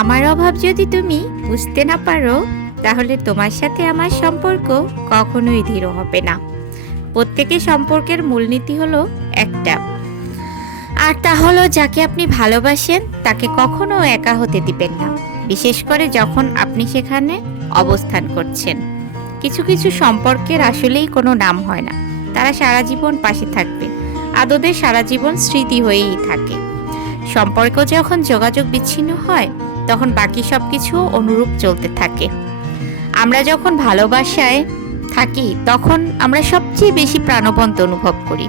আমার অভাব যদি তুমি বুঝতে না পারো, তাহলে তোমার সাথে আমার সম্পর্ক কখনোই দৃঢ় হবে না। প্রত্যেকের সম্পর্কের মূলনীতি হলো একটা, আর তা হলো যাকে আপনি ভালোবাসেন তাকে কখনো একা হতে দিবেন না, বিশেষ করে যখন আপনি সেখানে অবস্থান করছেন। কিছু কিছু সম্পর্কের আসলেই কোনো নাম হয় না, তারা সারা জীবন পাশে থাকবে, আদতে সারা জীবন স্মৃতি হয়েই থাকে। সম্পর্ক যখন যোগাযোগ বিচ্ছিন্ন হয়, তখন বাকি সব কিছু অনুরূপ চলতে থাকে। আমরা যখন ভালোবাসায় থাকি, তখন আমরা সবচেয়ে বেশি প্রাণবন্ত অনুভব করি।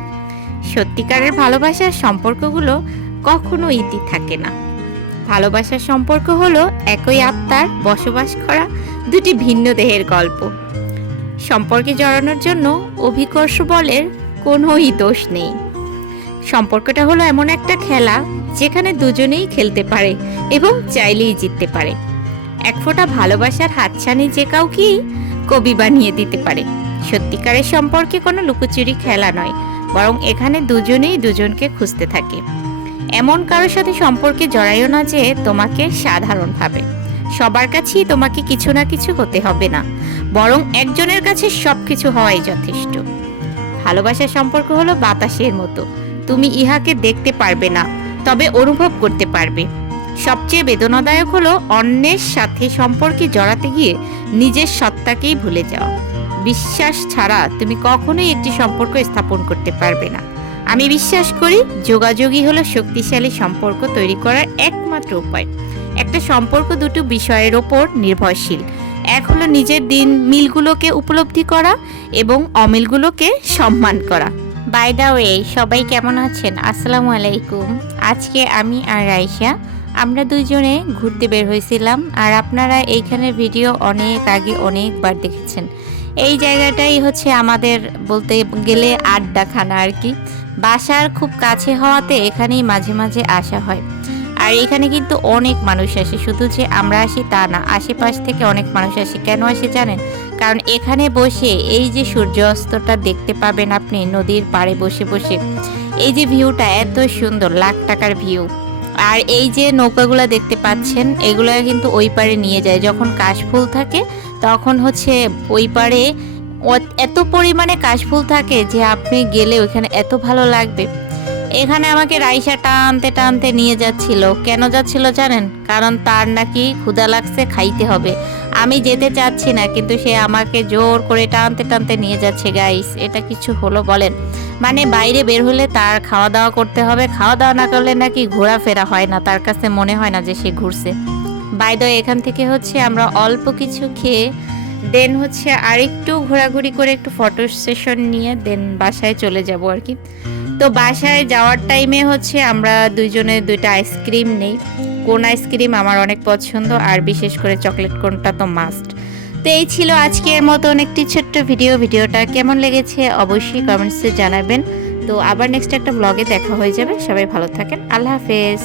সত্যিকারের ভালোবাসার সম্পর্কগুলো কখনো ইতি থাকে না। ভালোবাসার সম্পর্ক হলো একই আত্মার বসবাস করা দুটি ভিন্ন দেহের গল্প। সম্পর্কে জড়ানোর জন্য অভিকর্ষ বলের কোনোই দোষ নেই। সম্পর্কটা হলো এমন একটা খেলা যেখানে দুজনেই খেলতে পারে এবং চাইলেই জিততে পারে। এক ফোঁটা ভালোবাসার হাতছানি যে কাউকেই কবি বানিয়ে দিতে পারে। সত্যিকারের সম্পর্কে কোনো লুকোচুরি খেলা নয়, বরং এখানে দুজনেই দুজনকে খুঁজতে থাকে। এমন কারোর সাথে সম্পর্কে জড়াইও না যে তোমাকে সাধারণ ভাবে। সবার কাছেই তোমাকে কিছু না কিছু হতে হবে না, বরং একজনের কাছে সবকিছু হওয়াই যথেষ্ট। ভালোবাসার সম্পর্ক হলো বাতাসের মতো, তুমি ইহাকে দেখতে পারবে না, তবে অনুভব করতে পারবে। সবচেয়ে বেদনাদায়ক হলো অন্যের সাথে সম্পর্কে জড়াতে গিয়ে নিজের সত্তাকেই ভুলে যাওয়া। বিশ্বাস ছাড়া তুমি কখনোই একটি সম্পর্ক স্থাপন করতে পারবে না। আমি বিশ্বাস করি যোগাযোগই হলো শক্তিশালী সম্পর্ক তৈরি করার একমাত্র উপায়। একটা সম্পর্ক দুটো বিষয়ের ওপর নির্ভরশীল। এক হলো নিজের দিন মিলগুলোকে উপলব্ধি করা এবং অমিলগুলোকে সম্মান করা। বাই দ্য ওয়ে, সবাই কেমন আছেন? আসসালামু আলাইকুম। আজকে আমি আর রাইসা আমরা দুইজনে ঘুরতে বের হয়েছিলাম, আর আপনারা এইখানের ভিডিও অনেক আগে অনেকবার দেখেছেন। এই জায়গাটাই হচ্ছে আমাদের বলতে গেলে আড্ডাখানা আর কি। বাসার খুব কাছে হওয়াতে এখানেই মাঝে মাঝে আসা হয়। আর এখানে কিন্তু অনেক মানুষ আসে, শুধু যে আমরা আসি তা না, আশেপাশ থেকে অনেক মানুষ আসে। কেন আসে জানেন? কারণ এখানে বসে এই যে সূর্যাস্তটা দেখতে পাবেন আপনি নদীর পাড়ে বসে বসে, এই যে ভিউটা এত সুন্দর, লাখ টাকার ভিউ। আর এই যে নৌকাগুলো দেখতে পাচ্ছেন, এগুলো কিন্তু ওই পারে নিয়ে যায়। যখন কাশফুল থাকে তখন হচ্ছে ওই পারে এত পরিমাণে কাশফুল থাকে যে আপনি গেলে ওইখানে এত ভালো লাগবে। এখানে আমাকে রাইসা টানতে টানতে নিয়ে যাচ্ছিল। কেন যাচ্ছিল জানেন? কারণ তার নাকি ক্ষুধা লাগছে, খাইতে হবে। আমি যেতে চাচ্ছি না, কিন্তু সে আমাকে জোর করে টানতে টানতে নিয়ে যাচ্ছে। গাইস, এটা কিছু হলো বলেন? মানে বাইরে বের হলে তার খাওয়া দাওয়া করতে হবে, খাওয়া দাওয়া না করলে নাকি ঘোরাফেরা হয় না, তার কাছে মনে হয় না যে সে ঘুরছে। বাই দ্য ওয়ে, এখান থেকে হচ্ছে আমরা অল্প কিছু খেয়ে দেন হচ্ছে আরেকটু ঘোরাঘুরি করে একটু ফটো সেশন নিয়ে দেন বাসায় চলে যাব আর কি। তো বাসায় যাওয়ার টাইমে হচ্ছে আমরা দুইজনে দুইটা আইসক্রিম নেই। কোন আইসক্রিম আমার অনেক পছন্দ, আর বিশেষ করে চকলেট কোনটা তো মাস্ট। তো এই ছিল আজকের মতন একটি ছোট্ট ভিডিওটা কেমন লেগেছে অবশ্যই কমেন্টসে জানাবেন। তো আবার নেক্সট একটা ব্লগে দেখা হয়ে যাবে। সবাই ভালো থাকেন, আল্লাহ হাফেজ।